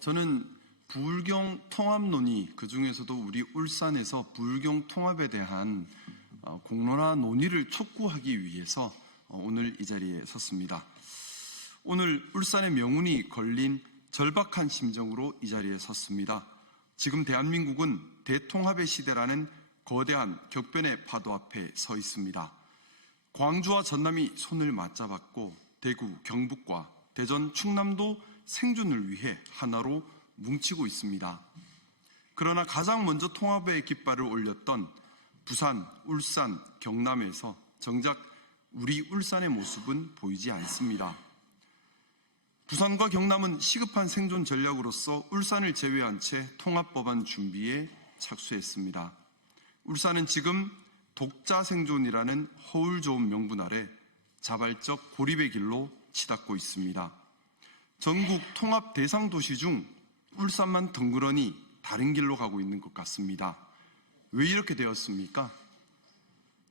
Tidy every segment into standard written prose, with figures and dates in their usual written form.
저는 부울경 통합 논의, 그중에서도 우리 울산에서 부울경 통합에 대한 공론화 논의를 촉구하기 위해서 오늘 이 자리에 섰습니다. 오늘 울산의 명운이 걸린 절박한 심정으로 이 자리에 섰습니다. 지금 대한민국은 대통합의 시대라는 거대한 격변의 파도 앞에 서 있습니다. 광주와 전남이 손을 맞잡았고 대구, 경북과 대전, 충남도 생존을 위해 하나로 뭉치고 있습니다. 그러나 가장 먼저 통합의 깃발을 올렸던 부산, 울산, 경남에서 정작 우리 울산의 모습은 보이지 않습니다. 부산과 경남은 시급한 생존 전략으로서 울산을 제외한 채 통합법안 준비에 착수했습니다. 울산은 지금 독자 생존이라는 허울 좋은 명분 아래 자발적 고립의 길로 치닫고 있습니다. 전국 통합 대상 도시 중 울산만 덩그러니 다른 길로 가고 있는 것 같습니다. 왜 이렇게 되었습니까?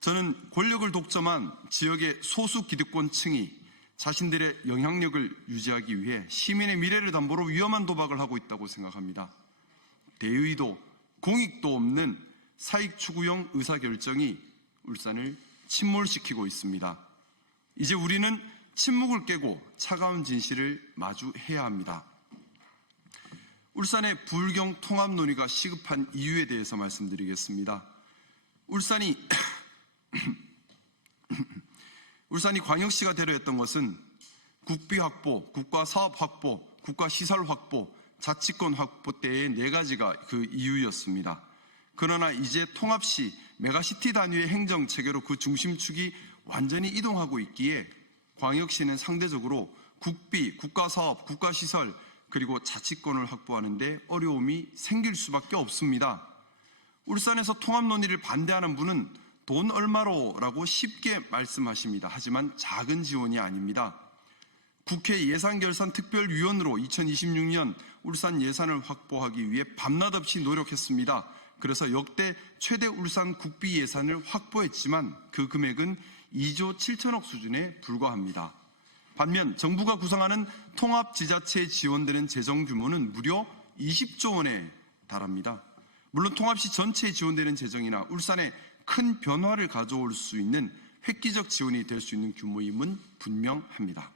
저는 권력을 독점한 지역의 소수 기득권층이 자신들의 영향력을 유지하기 위해 시민의 미래를 담보로 위험한 도박을 하고 있다고 생각합니다. 대의도 공익도 없는 사익 추구형 의사결정이 울산을 침몰시키고 있습니다. 이제 우리는 침묵을 깨고 차가운 진실을 마주해야 합니다. 울산의 부울경 통합 논의가 시급한 이유에 대해서 말씀드리겠습니다. 울산이 광역시가 되려 했던 것은 국비 확보, 국가사업 확보, 국가시설 확보, 자치권 확보 때의 4가지가 그 이유였습니다. 그러나 이제 통합시 메가시티 단위의 행정체계로 그 중심축이 완전히 이동하고 있기에 광역시는 상대적으로 국비, 국가사업, 국가시설, 그리고 자치권을 확보하는 데 어려움이 생길 수밖에 없습니다. 울산에서 통합 논의를 반대하는 분은 돈 얼마로라고 쉽게 말씀하십니다. 하지만 작은 지원이 아닙니다. 국회 예산결산특별위원으로 2026년 울산 예산을 확보하기 위해 밤낮 없이 노력했습니다. 그래서 역대 최대 울산 국비 예산을 확보했지만 그 금액은 2조 7천억 수준에 불과합니다. 반면 정부가 구상하는 통합지자체에 지원되는 재정 규모는 무려 20조 원에 달합니다. 물론 통합시 전체에 지원되는 재정이나 울산에 큰 변화를 가져올 수 있는 획기적 지원이 될 수 있는 규모임은 분명합니다.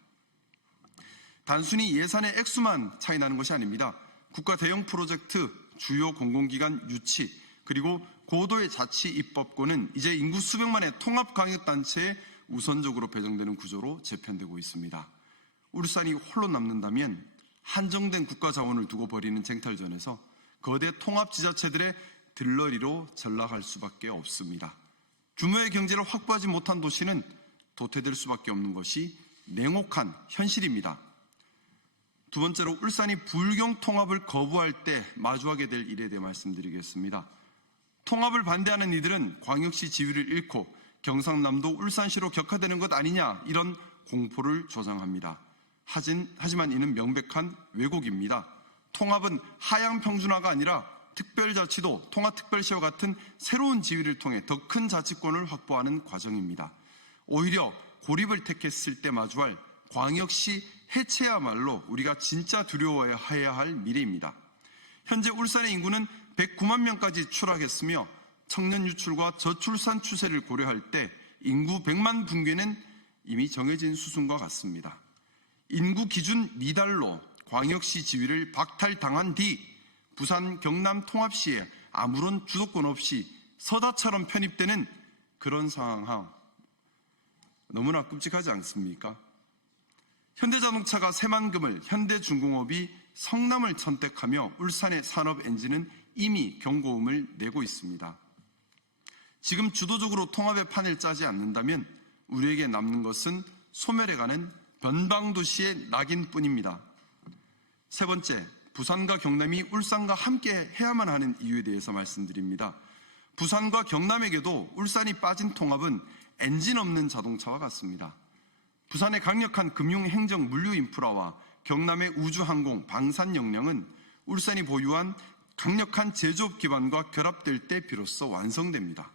단순히 예산의 액수만 차이 나는 것이 아닙니다. 국가 대형 프로젝트, 주요 공공기관 유치, 그리고 고도의 자치 입법권은 이제 인구 수백만의 통합광역단체에 우선적으로 배정되는 구조로 재편되고 있습니다. 울산이 홀로 남는다면 한정된 국가 자원을 두고 벌이는 쟁탈전에서 거대 통합지자체들의 들러리로 전락할 수밖에 없습니다. 규모의 경제를 확보하지 못한 도시는 도태될 수밖에 없는 것이 냉혹한 현실입니다. 두 번째로 울산이 부울경 통합을 거부할 때 마주하게 될 일에 대해 말씀드리겠습니다. 통합을 반대하는 이들은 광역시 지위를 잃고 경상남도 울산시로 격화되는 것 아니냐 이런 공포를 조장합니다. 하지만 이는 명백한 왜곡입니다. 통합은 하향 평준화가 아니라 특별자치도 통합특별시와 같은 새로운 지위를 통해 더 큰 자치권을 확보하는 과정입니다. 오히려 고립을 택했을 때 마주할 광역시 해체야말로 우리가 진짜 두려워해야 할 미래입니다. 현재 울산의 인구는 109만 명까지 추락했으며 청년 유출과 저출산 추세를 고려할 때 인구 100만 붕괴는 이미 정해진 수순과 같습니다. 인구 기준 미달로 광역시 지위를 박탈당한 뒤 부산, 경남 통합시에 아무런 주도권 없이 서다처럼 편입되는 그런 상황 너무나 끔찍하지 않습니까? 현대자동차가 새만금을, 현대중공업이 성남을 선택하며 울산의 산업 엔진은 이미 경고음을 내고 있습니다. 지금 주도적으로 통합의 판을 짜지 않는다면 우리에게 남는 것은 소멸해가는 변방도시의 낙인뿐입니다. 세 번째, 부산과 경남이 울산과 함께 해야만 하는 이유에 대해서 말씀드립니다. 부산과 경남에게도 울산이 빠진 통합은 엔진 없는 자동차와 같습니다. 부산의 강력한 금융, 행정, 물류 인프라와 경남의 우주항공, 방산 역량은 울산이 보유한 강력한 제조업 기반과 결합될 때 비로소 완성됩니다.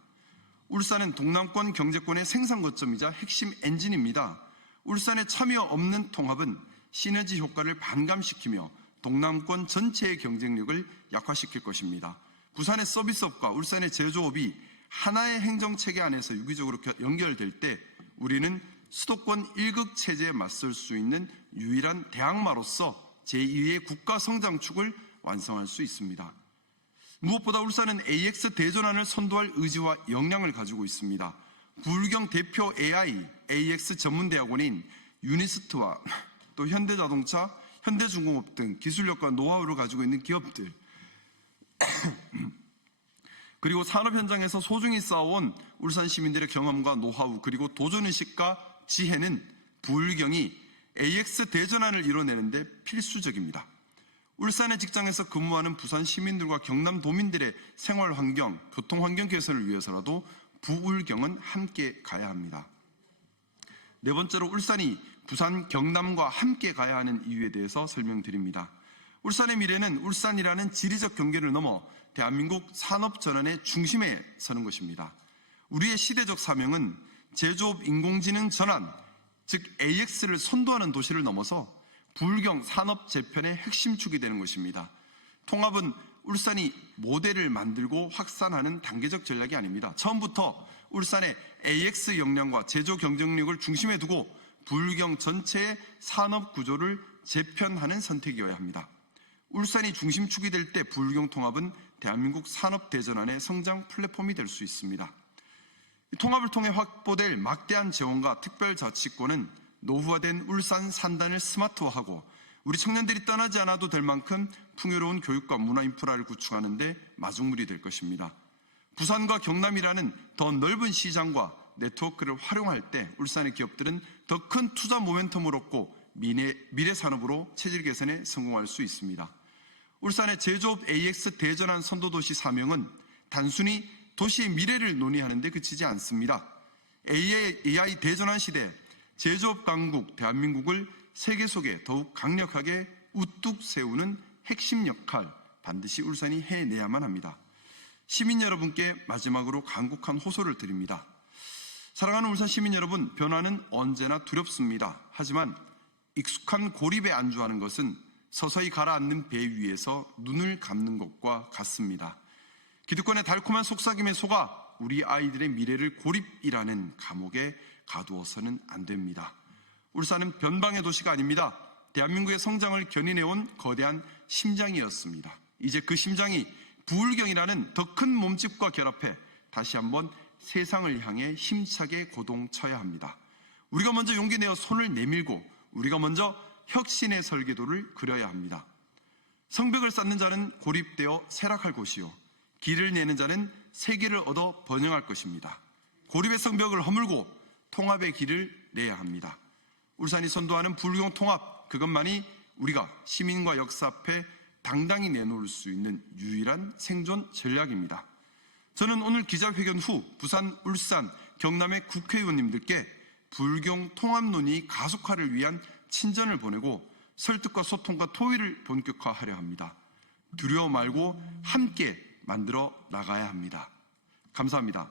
울산은 동남권 경제권의 생산 거점이자 핵심 엔진입니다. 울산의 참여 없는 통합은 시너지 효과를 반감시키며 동남권 전체의 경쟁력을 약화시킬 것입니다. 부산의 서비스업과 울산의 제조업이 하나의 행정체계 안에서 유기적으로 연결될 때 우리는 수도권 1극 체제에 맞설 수 있는 유일한 대항마로서 제2의 국가 성장축을 완성할 수 있습니다. 무엇보다 울산은 AX 대전환을 선도할 의지와 역량을 가지고 있습니다. 부울경 대표 AI, AX 전문대학원인 유니스트와 또 현대자동차, 현대중공업 등 기술력과 노하우를 가지고 있는 기업들 그리고 산업 현장에서 소중히 쌓아온 울산 시민들의 경험과 노하우 그리고 도전의식과 지혜는 부울경이 AX 대전환을 이뤄내는데 필수적입니다. 울산의 직장에서 근무하는 부산 시민들과 경남 도민들의 생활 환경, 교통 환경 개선을 위해서라도 부울경은 함께 가야 합니다. 네 번째로 울산이 부산, 경남과 함께 가야 하는 이유에 대해서 설명드립니다. 울산의 미래는 울산이라는 지리적 경계를 넘어 대한민국 산업 전환의 중심에 서는 것입니다. 우리의 시대적 사명은 제조업 인공지능 전환, 즉 AX를 선도하는 도시를 넘어서 부울경 산업 재편의 핵심축이 되는 것입니다. 통합은 울산이 모델을 만들고 확산하는 단계적 전략이 아닙니다. 처음부터 울산의 AX 역량과 제조 경쟁력을 중심에 두고 부울경 전체의 산업 구조를 재편하는 선택이어야 합니다. 울산이 중심축이 될 때 부울경 통합은 대한민국 산업 대전환의 성장 플랫폼이 될 수 있습니다. 통합을 통해 확보될 막대한 재원과 특별자치권은 노후화된 울산 산단을 스마트화하고 우리 청년들이 떠나지 않아도 될 만큼 풍요로운 교육과 문화 인프라를 구축하는 데 마중물이 될 것입니다. 부산과 경남이라는 더 넓은 시장과 네트워크를 활용할 때 울산의 기업들은 더 큰 투자 모멘텀을 얻고 미래 산업으로 체질 개선에 성공할 수 있습니다. 울산의 제조업 AX 대전환 선도도시 사명은 단순히 도시의 미래를 논의하는 데 그치지 않습니다. AI 대전환 시대 제조업 강국 대한민국을 세계 속에 더욱 강력하게 우뚝 세우는 핵심 역할 반드시 울산이 해내야만 합니다. 시민 여러분께 마지막으로 간곡한 호소를 드립니다. 사랑하는 울산 시민 여러분, 변화는 언제나 두렵습니다. 하지만 익숙한 고립에 안주하는 것은 서서히 가라앉는 배 위에서 눈을 감는 것과 같습니다. 기득권의 달콤한 속삭임에 속아 우리 아이들의 미래를 고립이라는 감옥에 가두어서는 안 됩니다. 울산은 변방의 도시가 아닙니다. 대한민국의 성장을 견인해온 거대한 심장이었습니다. 이제 그 심장이 부울경이라는 더 큰 몸집과 결합해 다시 한번 세상을 향해 힘차게 고동쳐야 합니다. 우리가 먼저 용기 내어 손을 내밀고 우리가 먼저 혁신의 설계도를 그려야 합니다. 성벽을 쌓는 자는 고립되어 쇠락할 것이요 길을 내는 자는 세계를 얻어 번영할 것입니다. 고립의 성벽을 허물고 통합의 길을 내야 합니다. 울산이 선도하는 부울경 통합, 그것만이 우리가 시민과 역사 앞에 당당히 내놓을 수 있는 유일한 생존 전략입니다. 저는 오늘 기자회견 후 부산, 울산, 경남의 국회의원님들께 부울경 통합 논의 가속화를 위한 친전을 보내고 설득과 소통과 토의를 본격화하려 합니다. 두려워 말고 함께 만들어 나가야 합니다. 감사합니다.